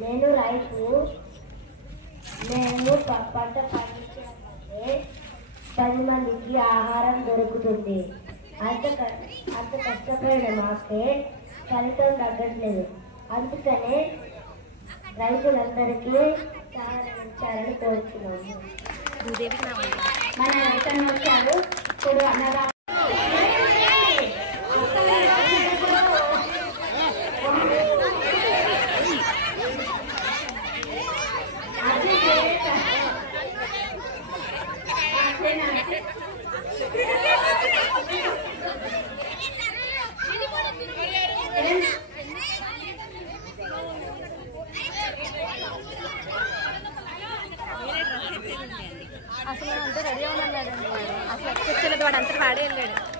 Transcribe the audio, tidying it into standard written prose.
నేను రైతు. నేను పంట పండించాలంటే 10 మందికి ఆహారం దొరుకుతుంది. అంత కష్టపడిన మాకే ఫలితం తగ్గట్లేదు. అందుకనే రైతులందరికీ సహకరించాలని కోరుతున్నాము. మన రైతన్న వచ్చారు. ఇప్పుడు అన్నగా అసలు అంతా రెడీ ఉన్నాడు. అసలు కూర్చోలేదు, వాడు అంతా వాడే వెళ్ళాడు.